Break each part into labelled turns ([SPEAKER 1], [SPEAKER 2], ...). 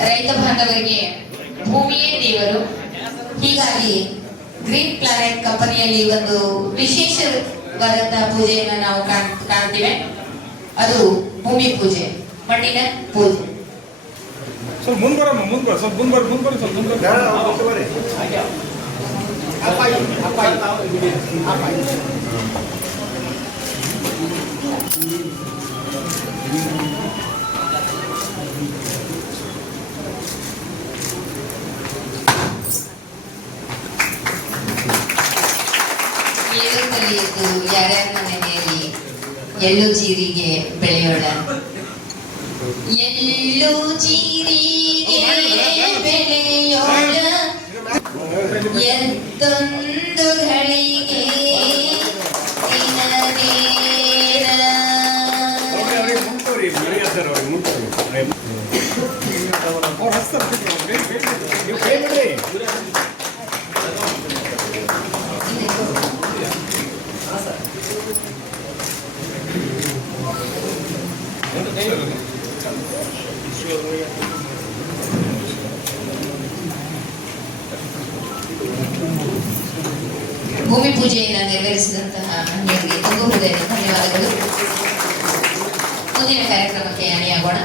[SPEAKER 1] ರೈತ ಬಾಂಧವರಿಗೆ ಭೂಮಿಯೇ ದೇವರು. ಹೀಗಾಗಿ ಗ್ರೀನ್ ಪ್ಲಾನೆಟ್ ಕಂಪನಿಯಲ್ಲಿ ಒಂದು ವಿಶೇಷವಾದಂತಹ ಪೂಜೆಯನ್ನು ನಾವು ಕಾಣ್- ಕಾಣ್ತೇವೆ. ಅದು ಭೂಮಿ ಪೂಜೆ. ಮಣ್ಣಿನ ಪೂಜೆ.
[SPEAKER 2] ಸ್ವಲ್ಪ ಮುಂದ್ ಬರಮ್ಮ ಮುಂದ್ ಬರ. ಸ್ವಲ್ಪ ಮುಂದ್ ಬರ್ ಮುಂದ್ ಬರ ಸ್ವಲ್ಪ ಮುಂದ್
[SPEAKER 1] ಎಳ್ಳು ಜೀರಿಗೆ ಬೆಳೆಯೋಣ ಎಳ್ಳು ಜೀರಿಗೆ ಬೆಳೆಯೋಣ ಎತ್ತೊಂದು ಗಳಿಗೆ ದಿನವೇನ. ಭೂಮಿ ಪೂಜೆಯನ್ನು ನೆರವೇರಿಸಿದಂತಹ ಅನ್ಯರಿಗೆ ತುಂಬ ಹೃದಯದ ಧನ್ಯವಾದಗಳು. ಮುಂದಿನ ಕಾರ್ಯಕ್ರಮಕ್ಕೆ ಅಣಿಯಾಗೋಣ.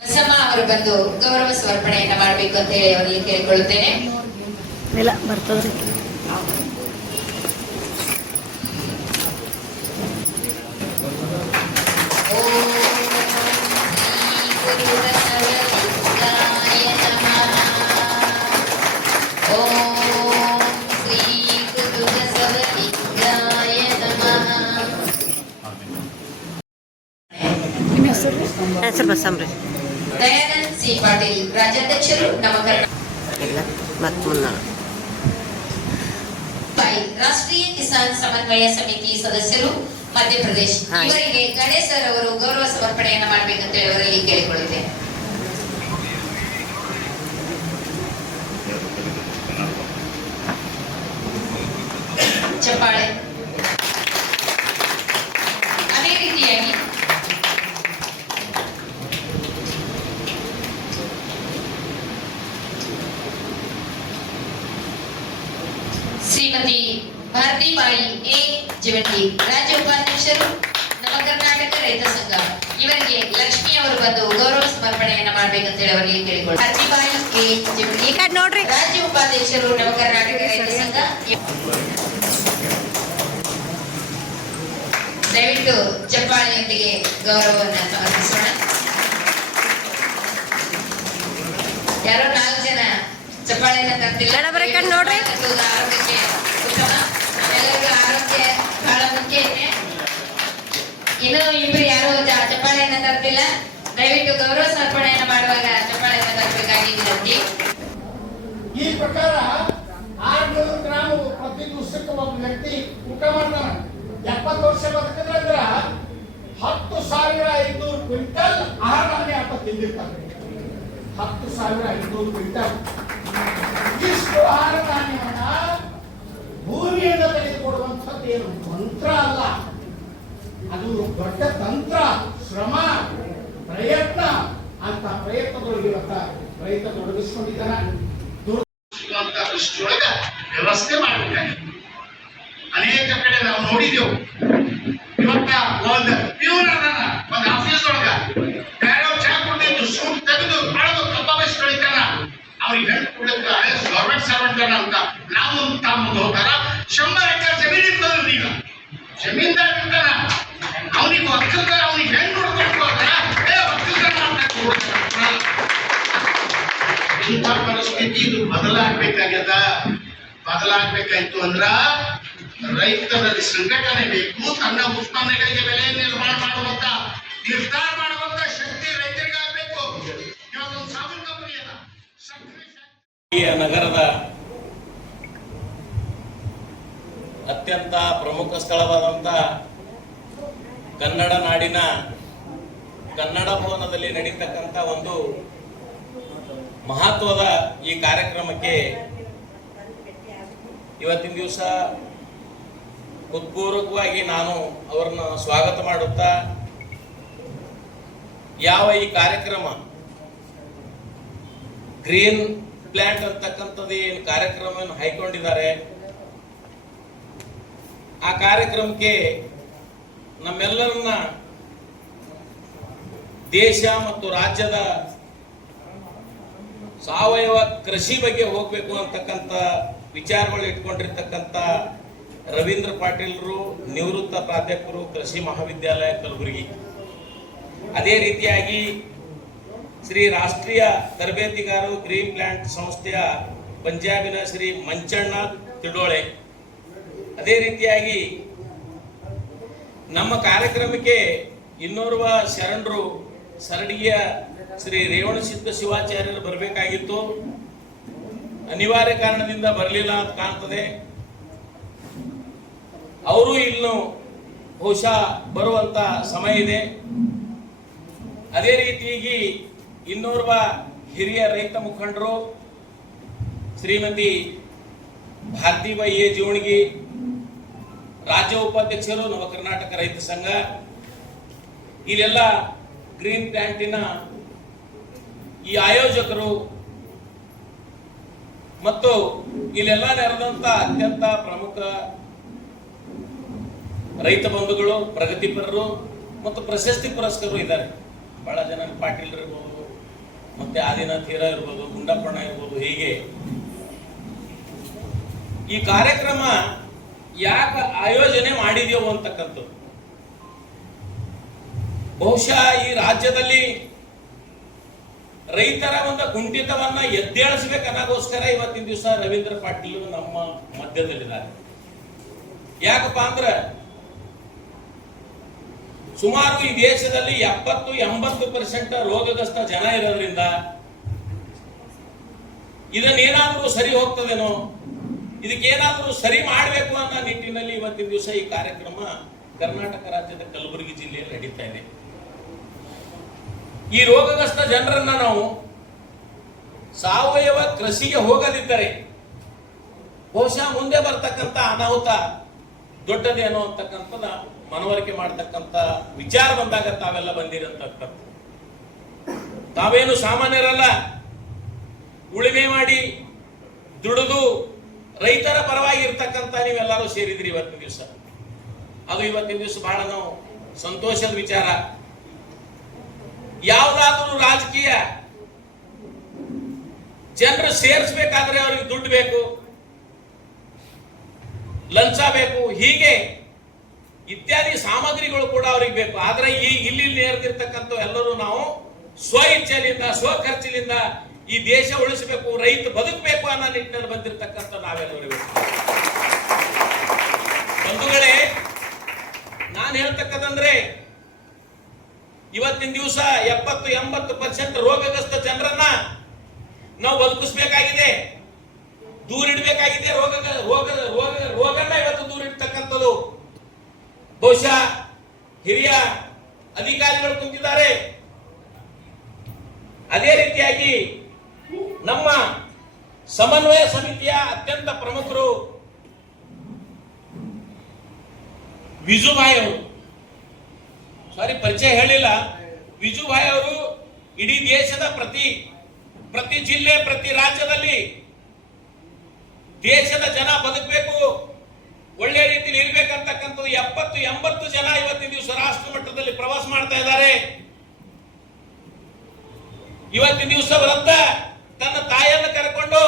[SPEAKER 1] ಬಸಮ್ಮ ಅವರು ಬಂದು ಗೌರವ ಸಮರ್ಪಣೆಯನ್ನ ಮಾಡಬೇಕು ಅಂತ ಹೇಳಿ ಅವರಲ್ಲಿ ಕೇಳಿಕೊಳ್ಳುತ್ತೇನೆ.
[SPEAKER 3] ಬರ್ತದ್ರಿ ಬಸ್ಸಂಬ್ರಿ
[SPEAKER 1] ದಯಾನಂದ್ ಸಿ ಪಾಟೀಲ್ ರಾಜ್ಯಾಧ್ಯಕ್ಷರು ನಮ್ಮ ಕರ್ನಾಟಕ
[SPEAKER 3] ಮತ್ತೆ ಮುನ್ನ
[SPEAKER 1] ರಾಷ್ಟ್ರೀಯ ಕಿಸಾನ್ ಸಮನ್ವಯ ಸಮಿತಿ ಸದಸ್ಯರು ಮಧ್ಯಪ್ರದೇಶ್. ಇವರಿಗೆ ಗಣೇಶ್ ಸರ್ ಅವರು ಗೌರವ ಸಮರ್ಪಣೆಯನ್ನ ಮಾಡಬೇಕಂತ ಹೇಳಿ ಅವರಲ್ಲಿ ಕೇಳಿಕೊಳ್ಳುತ್ತೇನೆ ಚಪ್ಪಾಳೆ ಅದೇ ರೀತಿಯಾಗಿ ಶ್ರೀಮತಿ ಭಾರತಿಬಾಯಿ ಎ ಜವಟಿ ರಾಜ್ಯ ಉಪಾಧ್ಯಕ್ಷರು ನಮ್ಮ ಕರ್ನಾಟಕ ರೈತ ಸಂಘ. ಇವರಿಗೆ ಲಕ್ಷ್ಮಿ ಅವರು ಬಂದು ಗೌರವ ಸಮರ್ಪಣೆಯನ್ನ ಮಾಡ್ಬೇಕಂತ ಹೇಳಿ ಅವರಿಗೆ ಕೇಳಿಕೊಳ್ಳಿ. ಭಾರತಿಬಾಯಿ ಎ ಜವಟಿ
[SPEAKER 3] ನೋಡ್ರಿ.
[SPEAKER 1] ರಾಜ್ಯ ಉಪಾಧ್ಯಕ್ಷರು ನಮ್ಮ ಕರ್ನಾಟಕ ರೈತ ಸಂಘ. ದಯವಿಟ್ಟು ಚಪ್ಪಾಳೆಯೊಂದಿಗೆ ಗೌರವವನ್ನು ಸಮರ್ಪಿಸೋಣ ಯಾರೋ ನಾಲ್ಕು ಜನ ಚಪ್ಪಾಳೆಯನ್ನ
[SPEAKER 3] ನೋಡ್ರಿ.
[SPEAKER 1] ಆರೋಗ್ಯಕ್ಕೆ ಉತ್ತಮ. ಆರೋಗ್ಯ ಬಹಳ ಇದೆ. ಇನ್ನು ಯಾರು ಚಪ್ಪಾಳೆಯನ್ನ ತರ್ತಿಲ್ಲ. ದಯವಿಟ್ಟು ಗೌರವ ಸಮರ್ಪಣೆಯನ್ನ ಮಾಡುವಾಗ ಚಪ್ಪಾಳೆಯನ್ನ ತರಬೇಕಾಗಿ ವಿನಂತಿ.
[SPEAKER 4] ಈ ಪ್ರಕಾರ ಆರ್ನೂರು ಗ್ರಾಮ ಪ್ರತಿ ದಿವಸಕ್ಕೆ ಒಬ್ಬ ವ್ಯಕ್ತಿ ಊಟ ಮಾಡ್ತಾನೆ. ಎಪ್ಪತ್ತು ವರ್ಷ ಬದುಕಿದ್ರಂದ್ರ ಹತ್ತು ಸಾವಿರ ಐದುನೂರು ಕ್ವಿಂಟಲ್ ಆಹಾರ ತಿಂದಿರ್ತಾರೆ. ಹತ್ತು ಸಾವಿರ ಐದುನೂರು ಕ್ವಿಂಟಲ್. ದೊಡ್ಡ ತಂತ್ರ, ಶ್ರಮ, ಪ್ರಯತ್ನ ಅಂತ ಪ್ರಯತ್ನದೊಳಗೆ ಇವತ್ತ ರೈತ ತೊಡಗಿಸ್ಕೊಂಡಿದ್ದಾನೆ ಸಿಗುವಂತ ವ್ಯವಸ್ಥೆ ಮಾಡಬೇಕಾಗಿದೆ ಅನೇಕ ಕಡೆ ನಾವು ನೋಡಿದೆವು. ಇವತ್ತ ಒಂದು ಪ್ಯೂರ್ ಅದಾನ ಒಂದು ಆಫೀಸ್ ಒಳಗ ಯಾರೋ ಚಾ ಕೊಟ್ಟಿದ್ದು ಸೂಟ್ ತೆಗೆದು ಅಳದು ಕಪ್ಪ ಬಸ್ ಅವ್ರಿಗೆ ಹೆಣ್ಣು ಕುಡಿದ ಗೌರ್ಮೆಂಟ್ ಸರ್ವೆಂಟ್ ಅಂತ ನಾವು ತಮ್ಮ ಹೋಗ್ತಾರ. ಶಂಬರ್ ಇದು ಬದಲಾಗಬೇಕಾಗ್ಯದ? ಬದಲಾಗಬೇಕಾಯ್ತು ಅಂದ್ರ ರೈತರಲ್ಲಿ ಸಂಘಟನೆ ಬೇಕು, ತನ್ನ ಉತ್ಪನ್ನಗಳಿಗೆ ಬೆಲೆ ನಿರ್ಮಾಣ ಮಾಡುವಂತ, ನಿರ್ಧಾರ ಮಾಡುವಂತ ಶಕ್ತಿ ರೈತರಿಗಾಗಬೇಕು.
[SPEAKER 5] ನಗರದ ಅತ್ಯಂತ ಪ್ರಮುಖ ಸ್ಥಳವಾದಂತ ಕನ್ನಡ ನಾಡಿನ ಕನ್ನಡ ಭವನದಲ್ಲಿ ನಡೀತಕ್ಕಂಥ ಒಂದು ಮಹತ್ವದ ಈ ಕಾರ್ಯಕ್ರಮಕ್ಕೆ ಇವತ್ತಿನ ದಿವಸ ಉತ್ಪೂರ್ವಕವಾಗಿ ನಾನು ಅವರನ್ನು ಸ್ವಾಗತ ಮಾಡುತ್ತಾ, ಯಾವ ಈ ಕಾರ್ಯಕ್ರಮ ಗ್ರೀನ್ ಪ್ಲಾಂಟ್ ಅಂತಕ್ಕಂಥದ್ದು ಏನು ಕಾರ್ಯಕ್ರಮವನ್ನು ಹೈಕೊಂಡಿದ್ದಾರೆ, ಆ ಕಾರ್ಯಕ್ರಮಕ್ಕೆ ನಮ್ಮೆಲ್ಲರನ್ನ ದೇಶ ಮತ್ತು ರಾಜ್ಯದ ಸಾವಯವ ಕೃಷಿ ಬಗ್ಗೆ ಹೋಗಬೇಕು ಅಂತಕ್ಕಂಥ ವಿಚಾರಗಳು ಇಟ್ಕೊಂಡಿರ್ತಕ್ಕಂಥ ರವೀಂದ್ರ ಪಾಟೀಲ್ರು ನಿವೃತ್ತ ಪ್ರಾಧ್ಯಾಪಕರು ಕೃಷಿ ಮಹಾವಿದ್ಯಾಲಯ ಕಲಬುರಗಿ. ಅದೇ ರೀತಿಯಾಗಿ ಶ್ರೀ ರಾಷ್ಟ್ರೀಯ ತರಬೇತಿಗಾರರು ಗ್ರೀನ್ ಪ್ಲಾಂಟ್ ಸಂಸ್ಥೆಯ ಪಂಜಾಬಿನ ಶ್ರೀ ಮಂಚಣ್ಣ ತಿಡೋಳೆ. ಅದೇ ರೀತಿಯಾಗಿ ನಮ್ಮ ಕಾರ್ಯಕ್ರಮಕ್ಕೆ ಇನ್ನೋರ್ವ ಶರಣರು ಸರಡಿಯ ಶ್ರೀ ರೇವಣಸಿದ್ಧ ಶಿವಾಚಾರ್ಯರು ಬರಬೇಕಾಗಿತ್ತು. ಅನಿವಾರ್ಯ ಕಾರಣದಿಂದ ಬರಲಿಲ್ಲ ಅಂತ ಕಾಣ್ತದೆ. ಅವರು ಇನ್ನು ಬಹುಶಃ ಬರುವಂತ ಸಮಯ ಇದೆ. ಅದೇ ರೀತಿಯಾಗಿ ಇನ್ನೋರ್ವ ಹಿರಿಯ ರೈತ ಮುಖಂಡರು, ಶ್ರೀಮತಿ ಭಾರತೀಬಾಯಿ ಎ ಜೋಣಿಗಿ, ರಾಜ್ಯ ಉಪಾಧ್ಯಕ್ಷರು ನಮ್ಮ ಕರ್ನಾಟಕ ರೈತ ಸಂಘ, ಇಲ್ಲೆಲ್ಲ ಗ್ರೀನ್ ಪ್ಲಾಂಟಿನ ಈ ಆಯೋಜಕರು ಮತ್ತು ಇಲ್ಲೆಲ್ಲ ನೆರೆದಂತ ಅತ್ಯಂತ ಪ್ರಮುಖ ರೈತ ಬಂಧುಗಳು ಪ್ರಗತಿಪರರು ಮತ್ತು ಪ್ರಶಸ್ತಿ ಪುರಸ್ಕರರು ಇದ್ದಾರೆ. ಬಹಳ ಜನ ಪಾಟೀಲ್ ಇರ್ಬೋದು, ಮತ್ತೆ ಆದಿನಾಥ್ ಹೀರಾ ಇರ್ಬೋದು, ಗುಂಡಪ್ಪಣ್ಣ ಇರ್ಬೋದು, ಹೀಗೆ. ಈ ಕಾರ್ಯಕ್ರಮ ಯಾಕೆ ಆಯೋಜನೆ ಮಾಡಿದೆಯೋ ಅಂತಕ್ಕಂಥದ್ದು. ಬಹುಶಃ ಈ ರಾಜ್ಯದಲ್ಲಿ ರೈತರ ಒಂದು ಕುಂಠಿತವನ್ನ ಎದ್ದೇಳಿಸ್ಬೇಕನ್ನೋಗೋಸ್ಕರ ಇವತ್ತಿನ ದಿವಸ ರವೀಂದ್ರ ಪಾಟೀಲ್ ನಮ್ಮ ಮಧ್ಯದಲ್ಲಿದ್ದಾರೆ. ಯಾಕಪ್ಪ ಅಂದ್ರ ಸುಮಾರು ಈ ದೇಶದಲ್ಲಿ ಎಪ್ಪತ್ತು, ಎಂಬತ್ತು ಪರ್ಸೆಂಟ್ ರೋಗಗ್ರಸ್ತ ಜನ ಇರೋದ್ರಿಂದ ಇದನ್ನೇನಾದರೂ ಸರಿ ಹೋಗ್ತದೇನೋ, ಇದಕ್ಕೇನಾದರೂ ಸರಿ ಮಾಡಬೇಕು ಅನ್ನೋ ನಿಟ್ಟಿನಲ್ಲಿ ಇವತ್ತಿನ ದಿವಸ ಈ ಕಾರ್ಯಕ್ರಮ ಕರ್ನಾಟಕ ರಾಜ್ಯದ ಕಲಬುರಗಿ ಜಿಲ್ಲೆಯಲ್ಲಿ ನಡೀತಾ ಇದೆ. ಈ ರೋಗಗ್ರಸ್ತ ಜನರನ್ನ ನಾವು ಸಾವಯವ ಕೃಷಿಗೆ ಹೋಗದಿದ್ದರೆ ಬಹುಶಃ ಮುಂದೆ ಬರ್ತಕ್ಕಂಥ ಅನಾಹುತ ದೊಡ್ಡದೇನೋ ಅಂತಕ್ಕಂಥದ ಮನವರಿಕೆ ಮಾಡತಕ್ಕಂಥ ವಿಚಾರ ಬಂದಾಗ ತಾವೆಲ್ಲ ಬಂದಿರಂತಕ್ಕಂಥ ತಾವೇನು ಸಾಮಾನ್ಯರಲ್ಲ. ಉಳುಮೆ ಮಾಡಿ ದುಡಿದು ರೈತರ ಪರವಾಗಿ ಇರ್ತಕ್ಕಂಥ ನೀವೆಲ್ಲರೂ ಸೇರಿದ್ರಿ ಇವತ್ತಿನ ದಿವಸ. ಅದು ಇವತ್ತಿನ ದಿವಸ ಬಹಳ ನಾವು ಸಂತೋಷದ ವಿಚಾರ. ಯಾವುದಾದ್ರೂ ರಾಜಕೀಯ. ಜನರು ಸೇರಿಸಬೇಕಾದ್ರೆ ಅವ್ರಿಗೆ ದುಡ್ಡು ಬೇಕು, ಲಂಚ ಬೇಕು, ಹೀಗೆ ಇತ್ಯಾದಿ ಸಾಮಗ್ರಿಗಳು ಕೂಡ ಅವ್ರಿಗೆ ಬೇಕು. ಆದ್ರೆ ಈ ಇಲ್ಲಿ ನೇರ್ದಿರ್ತಕ್ಕಂಥ ಎಲ್ಲರೂ ನಾವು ಸ್ವ ಇಚ್ಛೆಯಿಂದ ಸ್ವ ಖರ್ಚಿನಿಂದ ಈ ದೇಶ ಉಳಿಸಬೇಕು, ರೈತ ಬದುಕಬೇಕು ಅನ್ನೋ ನಿಟ್ಟಿನಲ್ಲಿ ಬಂದಿರತಕ್ಕಂಥ ನಾವೆಲ್ಲರೂ ಬಂಧುಗಳೇ, ನಾನು ಹೇಳ್ತಕ್ಕದಂದ್ರೆ ಇವತ್ತಿನ ದಿವಸ ಎಪ್ಪತ್ತು, ಎಂಬತ್ತು ಪರ್ಸೆಂಟ್ ರೋಗಗ್ರಸ್ತ ಜನರನ್ನ ನಾವು ಬದುಕಿಸ್ಬೇಕಾಗಿದೆ ದೂರಿಡಬೇಕಾಗಿದೆ ರೋಗ ರೋಗ ರೋಗ ಇವತ್ತು ದೂರಿಡ್ತಕ್ಕಂಥದ್ದು. ಬಹುಶಃ ಹಿರಿಯ ಅಧಿಕಾರಿಗಳು ಕುಂತಿದ್ದಾರೆ. ಅದೇ ರೀತಿಯಾಗಿ ನಮ್ಮ ಸಮನ್ವಯ ಸಮಿತಿಯ ಅತ್ಯಂತ ಪ್ರಮುಖರು ವಿಜುಭಾಯಿ ಅವರು. ಸಾರಿ ಪರಿಚಯ ಹೇಳಿಲ್ಲ. ವಿಜುಭಾಯ್ ಅವರು ಇಡೀ ದೇಶದ ಪ್ರತಿ ಪ್ರತಿ ಜಿಲ್ಲೆ, ಪ್ರತಿ ರಾಜ್ಯದಲ್ಲಿ ದೇಶದ ಜನ ಬದುಕಬೇಕು, ಒಳ್ಳೆ ರೀತಿಯಲ್ಲಿ ಇರ್ಬೇಕಂತಕ್ಕಂಥದ್ದು ಎಪ್ಪತ್ತು, ಎಂಬತ್ತು ಜನ ಇವತ್ತಿನ ದಿವಸ ರಾಷ್ಟ್ರ ಮಟ್ಟದಲ್ಲಿ ಪ್ರವಾಸ ಮಾಡ್ತಾ ಇದ್ದಾರೆ. ಇವತ್ತಿನ ದಿವಸ ವೃದ್ಧ ತನ್ನ ತಾಯಿಯನ್ನು ಕರ್ಕೊಂಡು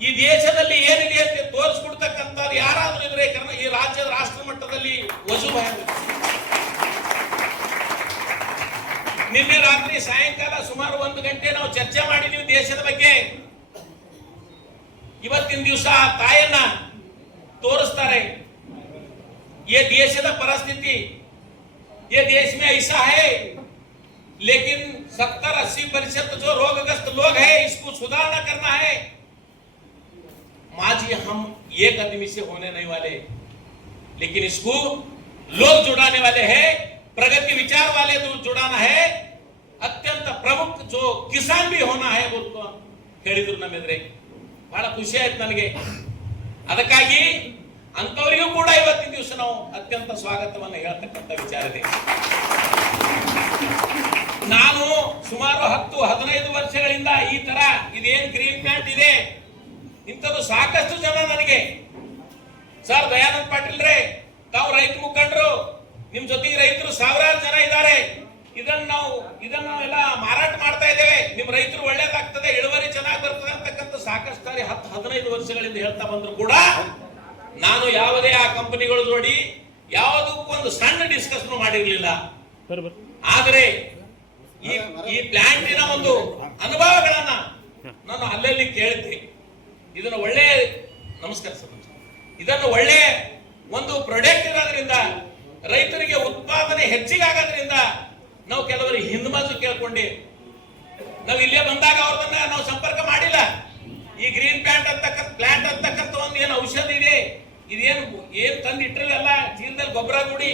[SPEAKER 5] ಈ ದೇಶದಲ್ಲಿ ಏನಿದೆ ಅಂತ ತೋರಿಸ್ಕೊಡ್ತಕ್ಕಂಥ ಯಾರಾದ್ರೂ ಇದ್ರೆ ಈ ರಾಜ್ಯದ ರಾಷ್ಟ್ರ ಮಟ್ಟದಲ್ಲಿ ವಜುಭಾಯ ನಿನ್ನೆ ರಾತ್ರಿ ಸಾಯಂಕಾಲ ಸುಮಾರು ಒಂದು ಗಂಟೆ ನಾವು ಚರ್ಚೆ ಮಾಡಿದೀವಿ ದೇಶದ ಬಗ್ಗೆ ಇವತ್ತಿನ ದಿವಸ ಆ ತಾಯನ್ನ ತೋರಿಸ್ತಾರೆ ये देश का परिस्थिति ये देश में ऐसा है लेकिन सत्तर अस्सी प्रतिशत जो रोगग्रस्त लोग है इसको सुधारना करना है माजी हम एक आदमी से होने नहीं वाले लेकिन इसको लोग जुड़ाने वाले हैं प्रगति विचार वाले जो जुड़ाना है ಅತ್ಯಂತ ಪ್ರಮುಖ ಜೋ ಕಿಸಾನ್ ಬಿ ಹೋನಾ ಹೈ ಬೋಲ್ತು ಹೇಳಿದ್ರು ನಮ್ಮೆದ್ರೆ ಬಹಳ ಖುಷಿ ಆಯ್ತು ನನಗೆ ಅದಕ್ಕಾಗಿ ಅಂತವರಿಗೂ ಕೂಡ ಇವತ್ತಿನ ದಿವಸ ನಾವು ಅತ್ಯಂತ ಸ್ವಾಗತವನ್ನು ಹೇಳ್ತಕ್ಕಂಥ ವಿಚಾರ ಇದೆ ನಾನು ಸುಮಾರು ಹತ್ತು ಹದಿನೈದು ವರ್ಷಗಳಿಂದ ಈ ತರ ಇದೇನ್ ಗ್ರೀನ್ ಪ್ಲಾಂಟ್ ಇದೆ ಇಂಥದ್ದು ಸಾಕಷ್ಟು ಜನ ನನಗೆ ಸರ್ ದಯಾನಂದ್ ಪಾಟೀಲ್ ರೇ ತಾವು ರೈತ ಮುಖಂಡರು ನಿಮ್ ಜೊತೆಗೆ ರೈತರು ಸಾವಿರಾರು ಜನ ಇದ್ದಾರೆ. ಇದನ್ನ ನಾವು ಇದನ್ನ ಎಲ್ಲ ಮಾರಾಟ ಮಾಡ್ತಾ ಇದ್ದೇವೆ. ನಿಮ್ ರೈತರು ಒಳ್ಳೇದಾಗ್ತದೆ ಇಳುವರಿ ಚೆನ್ನಾಗಿ ಬರ್ತದೆ ಅಂತಕ್ಕಂಥ ಸಾಕಷ್ಟು ಸಾರಿ ಹತ್ತು ಹದಿನೈದು ವರ್ಷಗಳಿಂದ ಹೇಳ್ತಾ ಬಂದ್ರು ಕೂಡ ನಾನು ಯಾವುದೇ ಆ ಕಂಪನಿಗಳ ನೋಡಿ ಯಾವುದಕ್ಕೂ ಒಂದು ಸಣ್ಣ ಡಿಸ್ಕಷನ್ ಮಾಡಿರ್ಲಿಲ್ಲ. ಆದರೆ ಈ ಈ ಪ್ಲಾಂಟಿನ ಒಂದು ಅನುಭವಗಳನ್ನ ನಾನು ಅಲ್ಲಲ್ಲಿ ಕೇಳಿದ್ದೆ. ಇದನ್ನ ಒಳ್ಳೆ ನಮಸ್ಕಾರ ಸರ್. ಇದನ್ನು ಒಳ್ಳೆ ಒಂದು ಪ್ರಾಡಕ್ಟ್ ಹೆಚ್ಚಿಗೆ ಆಗೋದ್ರಿಂದ ನಾವು ಕೆಲವರು ಹಿಂದ್ಮಜು ಕೇಳ್ಕೊಂಡಿ ನಾವು ಇಲ್ಲೇ ಬಂದಾಗ ಅವ್ರದನ್ನ ನಾವು ಸಂಪರ್ಕ ಮಾಡಿಲ್ಲ. ಈ ಗ್ರೀನ್ ಪ್ಲಾಂಟ್ ಅಂತಕ್ಕಂಥ ಪ್ಲಾಂಟ್ ಅಂತಕ್ಕಂಥ ಒಂದು ಏನು ಔಷಧಿ ಇದೆ, ಇದೇನು ಏನ್ ತಂದು ಇಟ್ಟಿರಲ್ಲ ಚೀಲದಲ್ಲಿ ಗೊಬ್ಬರ ಗುಡಿ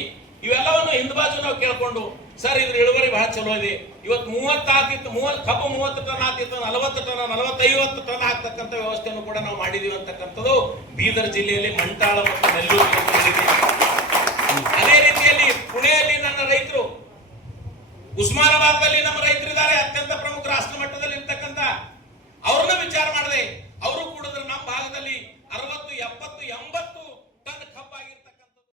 [SPEAKER 5] ಇವೆಲ್ಲವನ್ನು ಹಿಂದ್ಬಾಜು ನಾವು ಕೇಳ್ಕೊಂಡು, ಸರ್, ಇದ್ರ ಇಳುವರಿ ಬಹಳ ಚಲೋ ಇದೆ. ಇವತ್ತು ಮೂವತ್ತು ಆಗ್ತಿತ್ತು ಮೂವತ್ತು ಕಬ್ಬು ಮೂವತ್ತು ಟನ್ ಆತಿತ್ತು, ನಲವತ್ತು ಟನ್, ನಲವತ್ತೈವತ್ತು ಟನ್ ಆಗ್ತಕ್ಕಂಥ ವ್ಯವಸ್ಥೆಯನ್ನು ಕೂಡ ನಾವು ಮಾಡಿದೀವಿ ಅಂತಕ್ಕಂಥದ್ದು ಬೀದರ್ ಜಿಲ್ಲೆಯಲ್ಲಿ ಮಂಟಾಳ ಮತ್ತು ನೆಲ್ಲೂರು ಅದೇ ರೀತಿಯಲ್ಲಿ ಪುಣೆಯಲ್ಲಿ ನನ್ನ ರೈತರು, ಉಸ್ಮಾನಾಬಾದ್ನಲ್ಲಿ ನಮ್ಮ ರೈತರಿದ್ದಾರೆ ಅತ್ಯಂತ ಪ್ರಮುಖ ರಾಷ್ಟ್ರ ಮಟ್ಟದಲ್ಲಿ ಇರ್ತಕ್ಕಂಥ ಅವ್ರನ್ನ ವಿಚಾರ ಮಾಡಿದೆ, ಅವರು ಕೂಡ ನಮ್ಮ ಭಾಗದಲ್ಲಿ ಅರವತ್ತು, ಎಪ್ಪತ್ತು, ಎಂಬತ್ತು